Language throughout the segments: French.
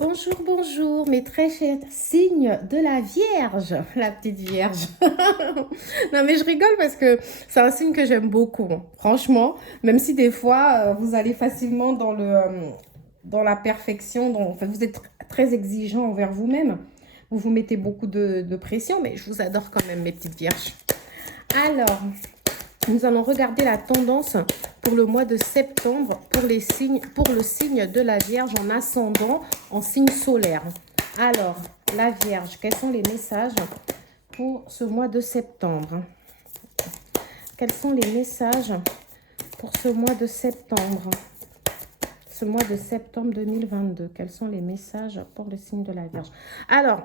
Bonjour, bonjour, mes très chers signes de la Vierge, la petite Vierge. Non, mais je rigole parce que c'est un signe que j'aime beaucoup, hein. Franchement, même si des fois, vous allez facilement dans la perfection, enfin, vous êtes très exigeant envers vous-même. Vous vous mettez beaucoup de pression, mais je vous adore quand même, mes petites Vierges. Alors, nous allons regarder la tendance pour le mois de septembre pour le signe de la Vierge en ascendant en signe solaire. Alors, la Vierge, quels sont les messages pour ce mois de septembre? Quels sont les messages pour ce mois de septembre? Ce mois de septembre 2022, quels sont les messages pour le signe de la Vierge? Alors,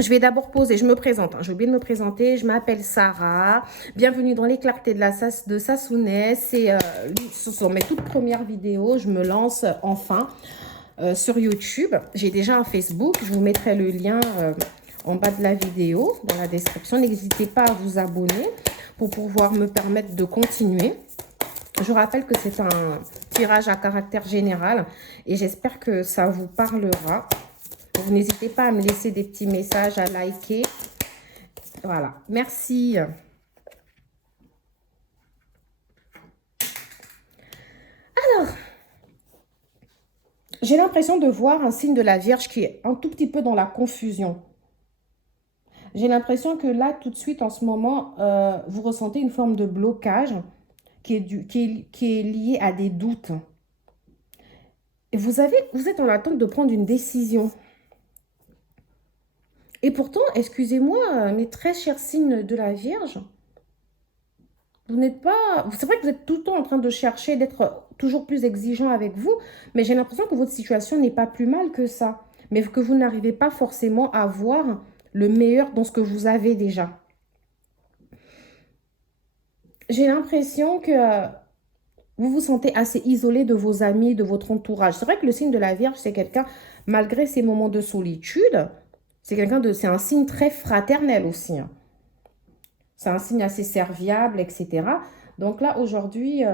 je vais d'abord poser, je me présente, hein, j'ai oublié de me présenter, je m'appelle Sarah, bienvenue dans les clartés de Sassounès, ce sont mes toutes premières vidéos, je me lance enfin sur YouTube, j'ai déjà un Facebook, je vous mettrai le lien en bas de la vidéo, dans la description, n'hésitez pas à vous abonner pour pouvoir me permettre de continuer. Je rappelle que c'est un tirage à caractère général et j'espère que ça vous parlera. Vous n'hésitez pas à me laisser des petits messages, à liker. Voilà, merci. Alors, j'ai l'impression de voir un signe de la Vierge qui est un tout petit peu dans la confusion. J'ai l'impression que là, tout de suite, en ce moment, vous ressentez une forme de blocage qui est lié à des doutes. Et vous êtes en attente de prendre une décision. Et pourtant, excusez-moi, mes très chers signes de la Vierge, vous n'êtes pas... C'est vrai que vous êtes tout le temps en train de chercher, d'être toujours plus exigeant avec vous, mais j'ai l'impression que votre situation n'est pas plus mal que ça, mais que vous n'arrivez pas forcément à voir le meilleur dans ce que vous avez déjà. J'ai l'impression que vous vous sentez assez isolé de vos amis, de votre entourage. C'est vrai que le signe de la Vierge, c'est quelqu'un, malgré ses moments de solitude, c'est un signe très fraternel aussi, hein. C'est un signe assez serviable, etc. Donc là, aujourd'hui,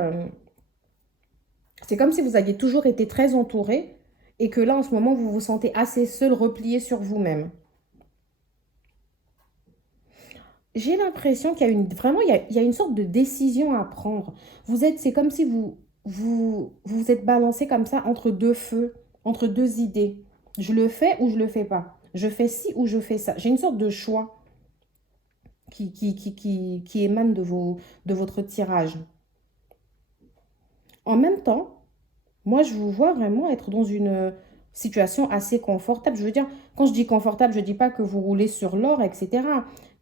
c'est comme si vous aviez toujours été très entouré et que là, en ce moment, vous vous sentez assez seul, replié sur vous-même. J'ai l'impression qu'il y a vraiment, il y a une sorte de décision à prendre. C'est comme si vous êtes balancé comme ça entre deux feux, entre deux idées. Je le fais ou je le fais pas. Je fais ci ou je fais ça. J'ai une sorte de choix qui émane de votre tirage. En même temps, moi, je vous vois vraiment être dans une situation assez confortable. Je veux dire, quand je dis confortable, je ne dis pas que vous roulez sur l'or, etc.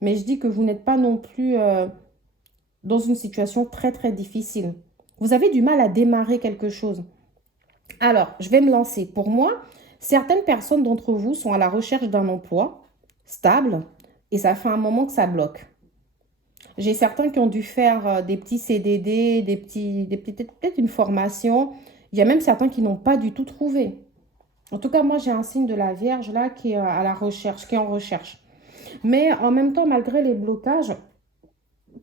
Mais je dis que vous n'êtes pas non plus dans une situation très, très difficile. Vous avez du mal à démarrer quelque chose. Alors, je vais me lancer. Pour moi, certaines personnes d'entre vous sont à la recherche d'un emploi stable et ça fait un moment que ça bloque. J'ai certains qui ont dû faire des petits CDD, peut-être une formation. Il y a même certains qui n'ont pas du tout trouvé. En tout cas, moi, j'ai un signe de la Vierge là qui est à la recherche, qui est en recherche. Mais en même temps, malgré les blocages,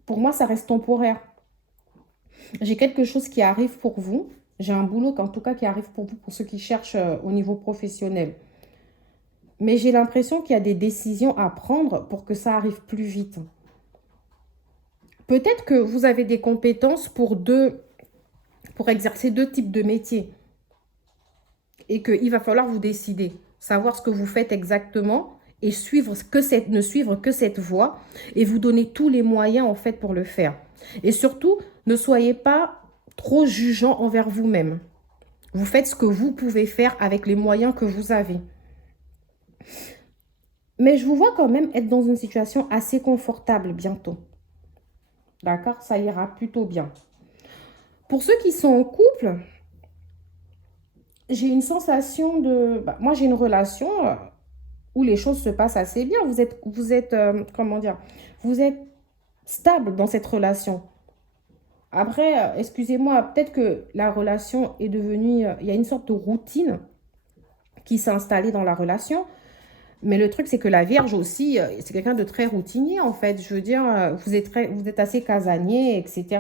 pour moi, ça reste temporaire. J'ai quelque chose qui arrive pour vous. J'ai un boulot, en tout cas, qui arrive pour vous, pour ceux qui cherchent au niveau professionnel. Mais j'ai l'impression qu'il y a des décisions à prendre pour que ça arrive plus vite. Peut-être que vous avez des compétences pour exercer deux types de métiers et qu'il va falloir vous décider, savoir ce que vous faites exactement et ne suivre que cette voie et vous donner tous les moyens en fait pour le faire. Et surtout, ne soyez pas trop jugeant envers vous-même. Vous faites ce que vous pouvez faire avec les moyens que vous avez. Mais je vous vois quand même être dans une situation assez confortable bientôt. D'accord? Ça ira plutôt bien. Pour ceux qui sont en couple, j'ai une sensation de... moi, j'ai une relation où les choses se passent assez bien. Comment dire? Vous êtes stable dans cette relation. Après, excusez-moi, peut-être que la relation est devenue... il y a une sorte de routine qui s'est installée dans la relation. Mais le truc, c'est que la Vierge aussi, c'est quelqu'un de très routinier, en fait. Je veux dire, vous êtes assez casanier, etc.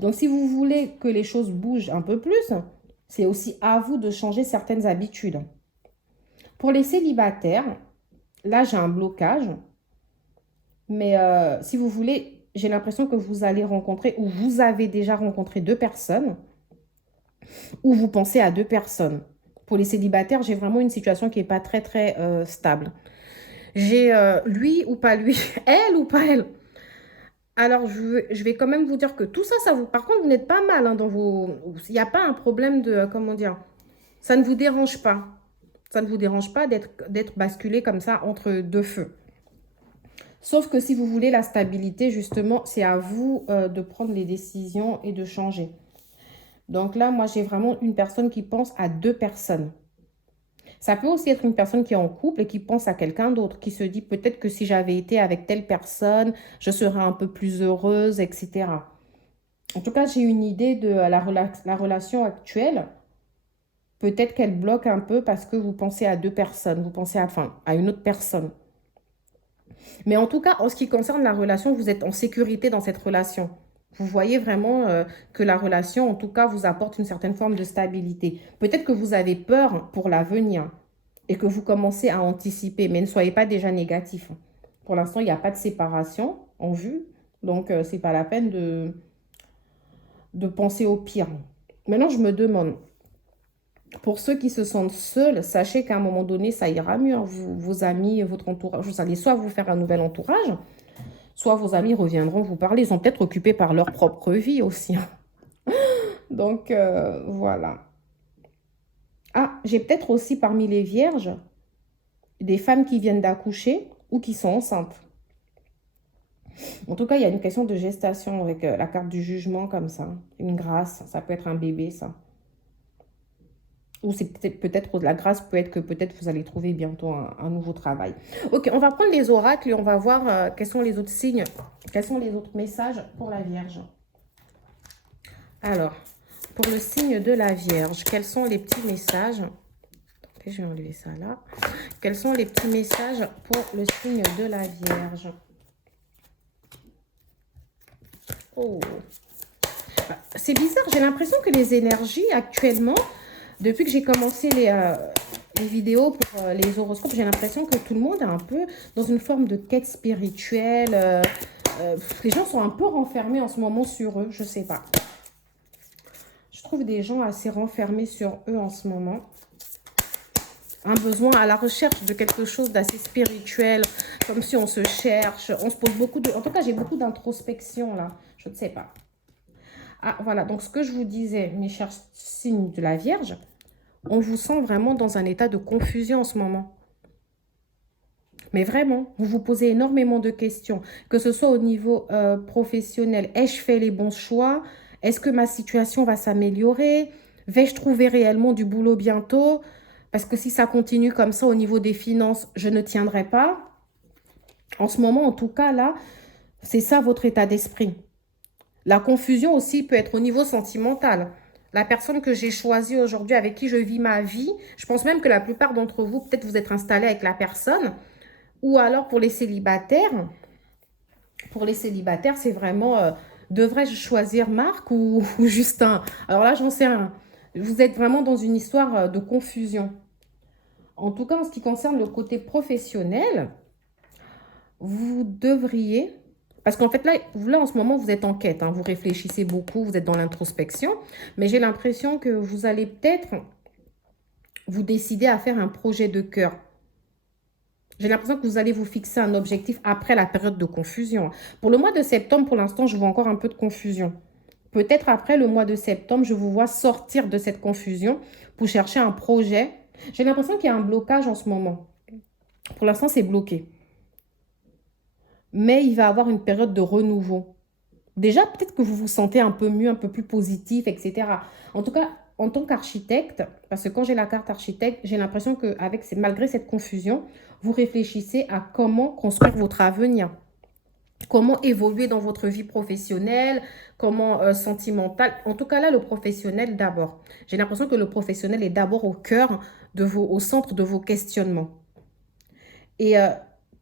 Donc, si vous voulez que les choses bougent un peu plus, c'est aussi à vous de changer certaines habitudes. Pour les célibataires, là, j'ai un blocage. Mais si vous voulez, j'ai l'impression que vous allez rencontrer ou vous avez déjà rencontré deux personnes ou vous pensez à deux personnes. Pour les célibataires, j'ai vraiment une situation qui n'est pas très, très stable. J'ai lui ou pas lui, elle ou pas elle. Alors, je vais quand même vous dire que tout ça, ça vous... Par contre, vous n'êtes pas mal hein, dans vos... Il n'y a pas un problème de... comment dire? Ça ne vous dérange pas. Ça ne vous dérange pas d'être basculé comme ça entre deux feux. Sauf que si vous voulez la stabilité, justement, c'est à vous de prendre les décisions et de changer. Donc là, moi, j'ai vraiment une personne qui pense à deux personnes. Ça peut aussi être une personne qui est en couple et qui pense à quelqu'un d'autre, qui se dit peut-être que si j'avais été avec telle personne, je serais un peu plus heureuse, etc. En tout cas, j'ai une idée de la relation actuelle. Peut-être qu'elle bloque un peu parce que vous pensez à deux personnes, vous pensez à une autre personne. Mais en tout cas, en ce qui concerne la relation, vous êtes en sécurité dans cette relation. Vous voyez vraiment que la relation, en tout cas, vous apporte une certaine forme de stabilité. Peut-être que vous avez peur pour l'avenir et que vous commencez à anticiper, mais ne soyez pas déjà négatif. Pour l'instant, il n'y a pas de séparation en vue, donc ce n'est pas la peine de penser au pire. Maintenant, je me demande, pour ceux qui se sentent seuls, sachez qu'à un moment donné, ça ira mieux. Vos amis, votre entourage, vous allez soit vous faire un nouvel entourage, soit vos amis reviendront vous parler. Ils sont peut-être occupés par leur propre vie aussi. Donc, voilà. Ah, j'ai peut-être aussi parmi les vierges des femmes qui viennent d'accoucher ou qui sont enceintes. En tout cas, il y a une question de gestation avec la carte du jugement comme ça. Une grâce, ça peut être un bébé, ça. Ou c'est peut-être la grâce peut être que peut-être vous allez trouver bientôt un nouveau travail. Ok, on va prendre les oracles et on va voir quels sont les autres signes, quels sont les autres messages pour la Vierge. Alors, pour le signe de la Vierge, quels sont les petits messages? Attendez, je vais enlever ça là. Quels sont les petits messages pour le signe de la Vierge? Oh, c'est bizarre, j'ai l'impression que les énergies actuellement, depuis que j'ai commencé les vidéos pour les horoscopes, j'ai l'impression que tout le monde est un peu dans une forme de quête spirituelle. Les gens sont un peu renfermés en ce moment sur eux, je sais pas. Je trouve des gens assez renfermés sur eux en ce moment. Un besoin à la recherche de quelque chose d'assez spirituel, comme si on se cherche, on se pose beaucoup de... En tout cas, j'ai beaucoup d'introspection là, je ne sais pas. Ah, voilà, donc ce que je vous disais, mes chers signes de la Vierge, on vous sent vraiment dans un état de confusion en ce moment. Mais vraiment, vous vous posez énormément de questions, que ce soit au niveau professionnel. Ai-je fait les bons choix? Est-ce que ma situation va s'améliorer? Vais-je trouver réellement du boulot bientôt? Parce que si ça continue comme ça au niveau des finances, je ne tiendrai pas. En ce moment, en tout cas, là, c'est ça votre état d'esprit. La confusion aussi peut être au niveau sentimental. La personne que j'ai choisie aujourd'hui, avec qui je vis ma vie, je pense même que la plupart d'entre vous, peut-être vous êtes installés avec la personne. Ou alors pour les célibataires, c'est vraiment, devrais-je choisir Marc ou Justin? Alors là, j'en sais rien. Vous êtes vraiment dans une histoire de confusion. En tout cas, en ce qui concerne le côté professionnel, vous devriez... Parce qu'en fait, là, en ce moment, vous êtes en quête. Hein, vous réfléchissez beaucoup, vous êtes dans l'introspection. Mais j'ai l'impression que vous allez peut-être vous décider à faire un projet de cœur. J'ai l'impression que vous allez vous fixer un objectif après la période de confusion. Pour le mois de septembre, pour l'instant, je vois encore un peu de confusion. Peut-être après le mois de septembre, je vous vois sortir de cette confusion pour chercher un projet. J'ai l'impression qu'il y a un blocage en ce moment. Pour l'instant, c'est bloqué. Mais il va y avoir une période de renouveau. Déjà, peut-être que vous vous sentez un peu mieux, un peu plus positif, etc. En tout cas, en tant qu'architecte, parce que quand j'ai la carte architecte, j'ai l'impression que malgré cette confusion, vous réfléchissez à comment construire votre avenir. Comment évoluer dans votre vie professionnelle, comment sentimentale. En tout cas, là, le professionnel d'abord. J'ai l'impression que le professionnel est d'abord au cœur, au centre de vos questionnements. Et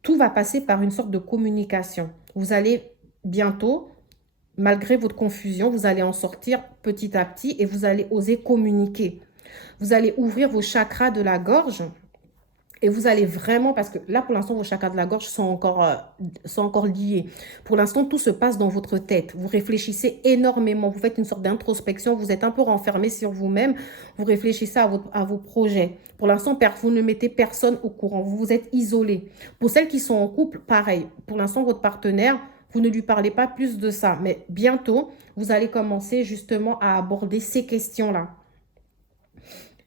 tout va passer par une sorte de communication. Vous allez bientôt, malgré votre confusion, vous allez en sortir petit à petit et vous allez oser communiquer. Vous allez ouvrir vos chakras de la gorge Et vous allez vraiment, parce que là, pour l'instant, vos chakras de la gorge sont encore liés. Pour l'instant, tout se passe dans votre tête. Vous réfléchissez énormément. Vous faites une sorte d'introspection. Vous êtes un peu renfermé sur vous-même. Vous réfléchissez à vos projets. Pour l'instant, vous ne mettez personne au courant. Vous vous êtes isolé. Pour celles qui sont en couple, pareil. Pour l'instant, votre partenaire, vous ne lui parlez pas plus de ça. Mais bientôt, vous allez commencer justement à aborder ces questions-là.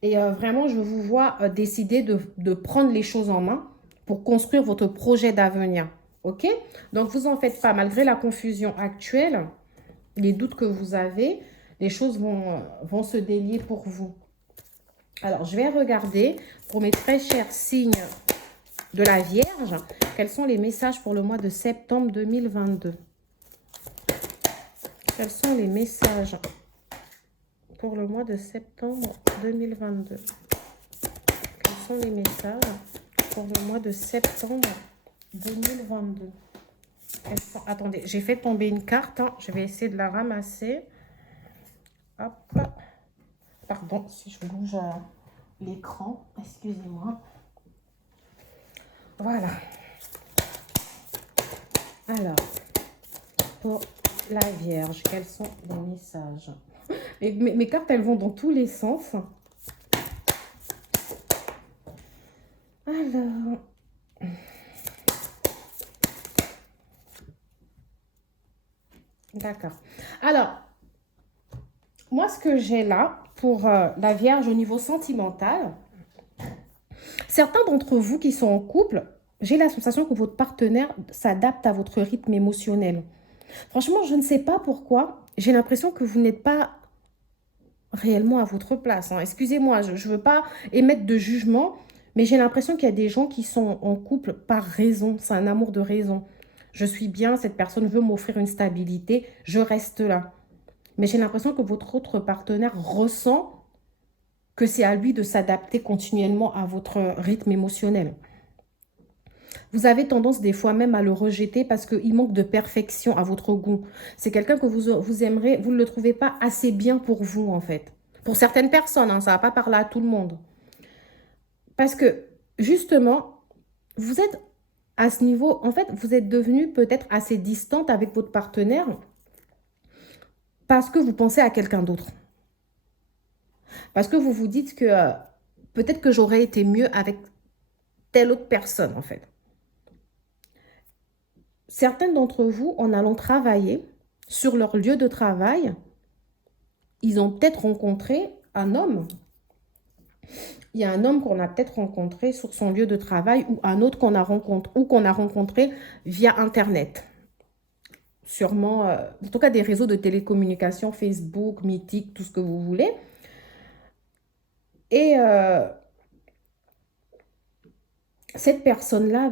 Et vraiment, je vous vois décider de prendre les choses en main pour construire votre projet d'avenir. OK? Donc, vous en faites pas. Malgré la confusion actuelle, les doutes que vous avez, les choses vont se délier pour vous. Alors, je vais regarder pour mes très chers signes de la Vierge, quels sont les messages pour le mois de septembre 2022. Quels sont les messages pour le mois de septembre 2022? Quels sont les messages pour le mois de septembre 2022? Attendez, j'ai fait tomber une carte. Hein. Je vais essayer de la ramasser. Hop. Pardon si je bouge l'écran. Excusez-moi. Voilà. Alors, pour la Vierge, quels sont les messages? Mes cartes, elles vont dans tous les sens. Alors... D'accord. Alors, moi, ce que j'ai là, pour la Vierge au niveau sentimental, certains d'entre vous qui sont en couple, j'ai la sensation que votre partenaire s'adapte à votre rythme émotionnel. Franchement, je ne sais pas pourquoi. J'ai l'impression que vous n'êtes pas réellement à votre place. Hein. Excusez-moi, je ne veux pas émettre de jugement, mais j'ai l'impression qu'il y a des gens qui sont en couple par raison. C'est un amour de raison. Je suis bien, cette personne veut m'offrir une stabilité, je reste là. Mais j'ai l'impression que votre autre partenaire ressent que c'est à lui de s'adapter continuellement à votre rythme émotionnel. Vous avez tendance des fois même à le rejeter parce qu'il manque de perfection à votre goût. C'est quelqu'un que vous aimerez, vous ne le trouvez pas assez bien pour vous en fait. Pour certaines personnes, hein, ça ne va pas parler à tout le monde. Parce que justement, vous êtes à ce niveau, en fait, vous êtes devenu peut-être assez distante avec votre partenaire parce que vous pensez à quelqu'un d'autre. Parce que vous vous dites que peut-être que j'aurais été mieux avec telle autre personne, en fait. Certains d'entre vous, en allant travailler sur leur lieu de travail, ils ont peut-être rencontré un homme. Il y a un homme qu'on a peut-être rencontré sur son lieu de travail ou un autre qu'on a rencontré via Internet. Sûrement, en tout cas des réseaux de télécommunications, Facebook, Mythique, tout ce que vous voulez. Et cette personne-là,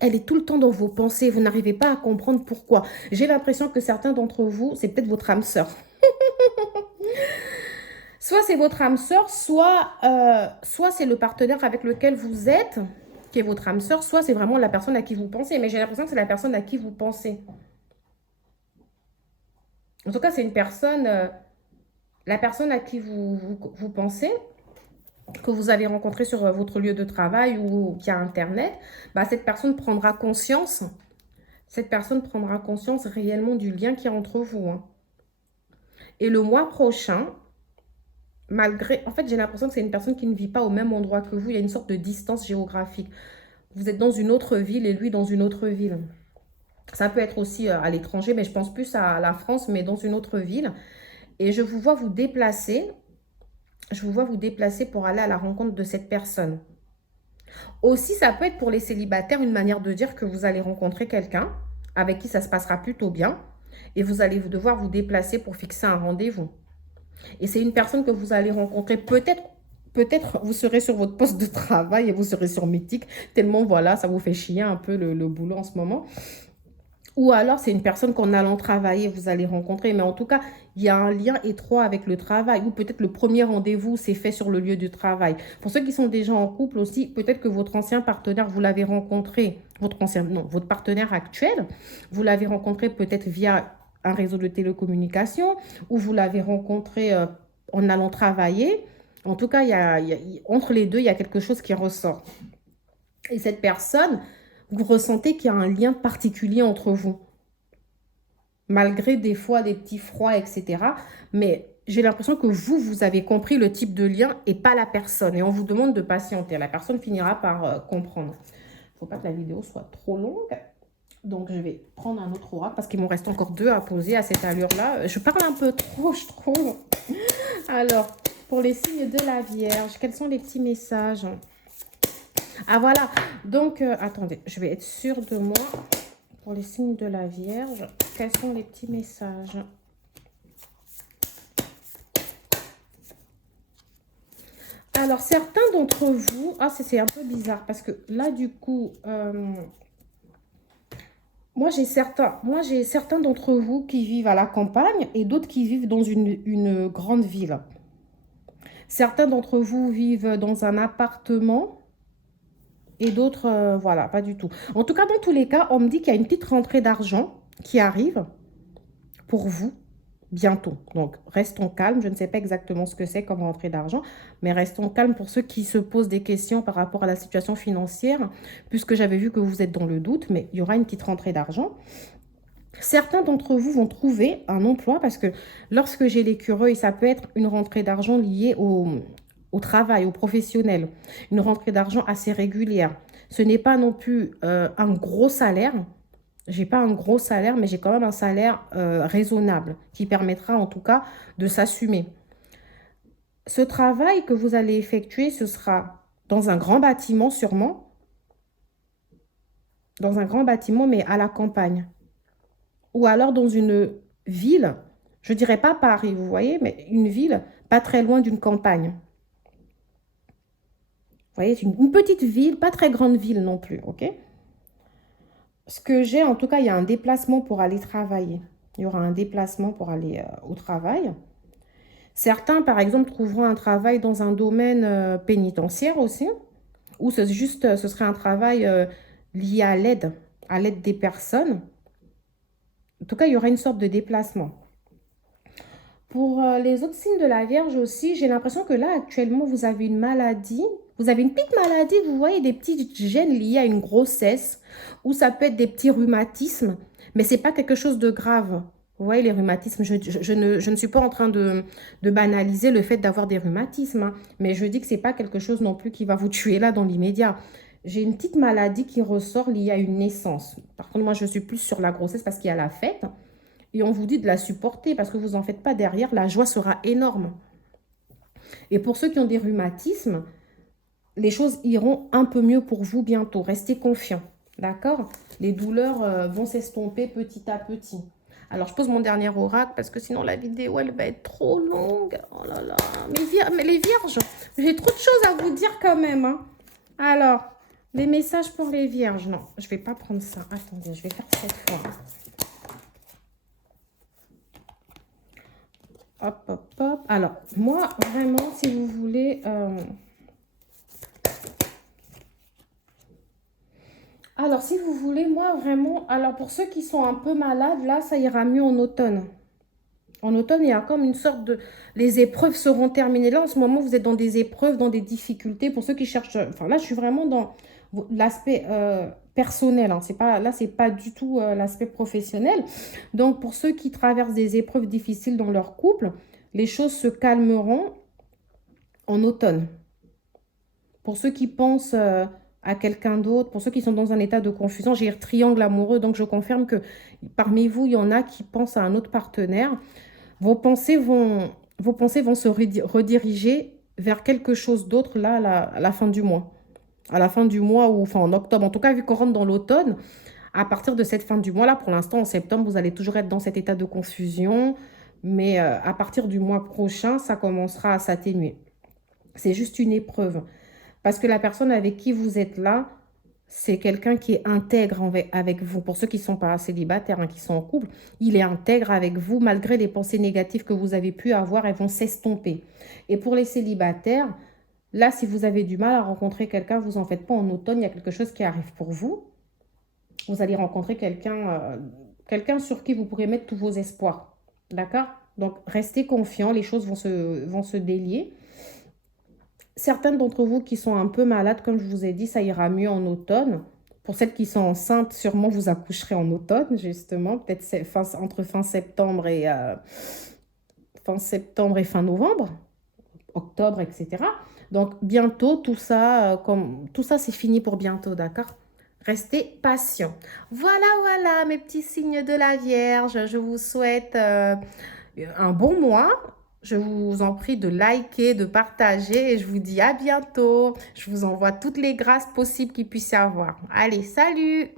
elle est tout le temps dans vos pensées. Vous n'arrivez pas à comprendre pourquoi. J'ai l'impression que certains d'entre vous, c'est peut-être votre âme sœur. Soit c'est votre âme sœur, soit c'est le partenaire avec lequel vous êtes, qui est votre âme sœur, soit c'est vraiment la personne à qui vous pensez. Mais j'ai l'impression que c'est la personne à qui vous pensez. En tout cas, c'est une personne, la personne à qui vous pensez, que vous avez rencontré sur votre lieu de travail ou via Internet, cette personne prendra conscience. Cette personne prendra conscience réellement du lien qui est entre vous. Hein. Et le mois prochain, en fait, j'ai l'impression que c'est une personne qui ne vit pas au même endroit que vous. Il y a une sorte de distance géographique. Vous êtes dans une autre ville et lui dans une autre ville. Ça peut être aussi à l'étranger, mais je pense plus à la France, mais dans une autre ville. Et je vous vois vous déplacer. Je vous vois vous déplacer pour aller à la rencontre de cette personne. Aussi, ça peut être pour les célibataires une manière de dire que vous allez rencontrer quelqu'un avec qui ça se passera plutôt bien. Et vous allez devoir vous déplacer pour fixer un rendez-vous. Et c'est une personne que vous allez rencontrer peut-être vous serez sur votre poste de travail et vous serez sur Mythique, tellement voilà, ça vous fait chier un peu le boulot en ce moment. Ou alors, c'est une personne qu'en allant travailler, vous allez rencontrer. Mais en tout cas, il y a un lien étroit avec le travail. Ou peut-être le premier rendez-vous s'est fait sur le lieu du travail. Pour ceux qui sont déjà en couple aussi, peut-être que votre ancien partenaire, vous l'avez rencontré. Votre partenaire actuel, vous l'avez rencontré peut-être via un réseau de télécommunications. Ou vous l'avez rencontré en allant travailler. En tout cas, entre les deux, il y a quelque chose qui ressort. Et cette personne, vous ressentez qu'il y a un lien particulier entre vous. Malgré des fois des petits froids, etc. Mais j'ai l'impression que vous avez compris le type de lien et pas la personne. Et on vous demande de patienter. La personne finira par comprendre. Il ne faut pas que la vidéo soit trop longue. Donc, je vais prendre un autre oracle parce qu'il m'en reste encore 2 à poser à cette allure-là. Je parle un peu trop, je trouve. Alors, pour les signes de la Vierge, quels sont les petits messages? Ah, voilà. Donc, attendez, je vais être sûre de moi. Pour les signes de la Vierge, quels sont les petits messages? Alors, certains d'entre vous... Ah, c'est un peu bizarre parce que là, du coup... Moi, j'ai certains d'entre vous qui vivent à la campagne et d'autres qui vivent dans une grande ville. Certains d'entre vous vivent dans un appartement et d'autres, voilà, pas du tout. En tout cas, dans tous les cas, on me dit qu'il y a une petite rentrée d'argent qui arrive pour vous bientôt. Donc, restons calmes. Je ne sais pas exactement ce que c'est comme rentrée d'argent, mais restons calmes pour ceux qui se posent des questions par rapport à la situation financière, puisque j'avais vu que vous êtes dans le doute, mais il y aura une petite rentrée d'argent. Certains d'entre vous vont trouver un emploi parce que lorsque j'ai l'écureuil, ça peut être une rentrée d'argent liée au travail, au professionnel. Une rentrée d'argent assez régulière. Ce n'est pas non plus un gros salaire. J'ai pas un gros salaire, mais j'ai quand même un salaire raisonnable qui permettra en tout cas de s'assumer. Ce travail que vous allez effectuer, ce sera dans un grand bâtiment sûrement. Dans un grand bâtiment, mais à la campagne. Ou alors dans une ville, je dirais pas Paris, vous voyez, mais une ville pas très loin d'une campagne. Vous voyez, c'est une petite ville, pas très grande ville non plus, ok? Ce que j'ai, en tout cas, il y a un déplacement pour aller travailler. Il y aura un déplacement pour aller au travail. Certains, par exemple, trouveront un travail dans un domaine pénitentiaire aussi, ou ce serait un travail lié à l'aide des personnes. En tout cas, il y aura une sorte de déplacement. Pour les autres signes de la Vierge aussi, j'ai l'impression que là, actuellement, vous avez une maladie. Vous avez une petite maladie, vous voyez, des petites gènes liées à une grossesse, ou ça peut être des petits rhumatismes, mais ce n'est pas quelque chose de grave. Vous voyez, les rhumatismes, je ne suis pas en train de banaliser le fait d'avoir des rhumatismes, hein, mais je dis que ce n'est pas quelque chose non plus qui va vous tuer là dans l'immédiat. J'ai une petite maladie qui ressort liée à une naissance. Par contre, moi, je suis plus sur la grossesse parce qu'il y a la fête. Et on vous dit de la supporter parce que vous n'en faites pas derrière. La joie sera énorme. Et pour ceux qui ont des rhumatismes, les choses iront un peu mieux pour vous bientôt. Restez confiants. D'accord? Les douleurs vont s'estomper petit à petit. Alors, je pose mon dernier oracle parce que sinon la vidéo, elle va être trop longue. Oh là là. Mais les vierges, j'ai trop de choses à vous dire quand même, hein. Alors, les messages pour les vierges. Non, je ne vais pas prendre ça. Attendez, je vais faire cette fois. Hop, hop, hop. Alors, moi, vraiment, si vous voulez... Alors, si vous voulez, moi, vraiment... Alors, pour ceux qui sont un peu malades, là, ça ira mieux en automne. En automne, il y a comme une sorte de... Les épreuves seront terminées. Là, en ce moment, vous êtes dans des épreuves, dans des difficultés. Pour ceux qui cherchent... Enfin, là, je suis vraiment dans l'aspect personnel. Hein. Là, c'est pas du tout l'aspect professionnel. Donc, pour ceux qui traversent des épreuves difficiles dans leur couple, les choses se calmeront en automne. Pour ceux qui pensent à quelqu'un d'autre, pour ceux qui sont dans un état de confusion, j'ai un triangle amoureux, donc je confirme que parmi vous, il y en a qui pensent à un autre partenaire. Vos pensées vont se rediriger vers quelque chose d'autre là à la fin du mois. À la fin du mois ou enfin en octobre. En tout cas, vu qu'on rentre dans l'automne, à partir de cette fin du mois là, pour l'instant en septembre, vous allez toujours être dans cet état de confusion. Mais à partir du mois prochain, ça commencera à s'atténuer. C'est juste une épreuve. Parce que la personne avec qui vous êtes là, c'est quelqu'un qui est intègre avec vous. Pour ceux qui ne sont pas célibataires, hein, qui sont en couple, il est intègre avec vous malgré les pensées négatives que vous avez pu avoir, elles vont s'estomper. Et pour les célibataires, là, si vous avez du mal à rencontrer quelqu'un, vous en faites pas en automne, il y a quelque chose qui arrive pour vous. Vous allez rencontrer quelqu'un sur qui vous pourrez mettre tous vos espoirs. D'accord? Donc, restez confiants, les choses vont se délier. Certaines d'entre vous qui sont un peu malades, comme je vous ai dit, ça ira mieux en automne. Pour celles qui sont enceintes, sûrement vous accoucherez en automne, justement, peut-être entre fin septembre et fin novembre, octobre, etc. Donc bientôt, tout ça, c'est fini pour bientôt, d'accord? Restez patient. Voilà, voilà, mes petits signes de la Vierge. Je vous souhaite un bon mois. Je vous en prie de liker, de partager et je vous dis à bientôt. Je vous envoie toutes les grâces possibles qu'il puisse y avoir. Allez, salut!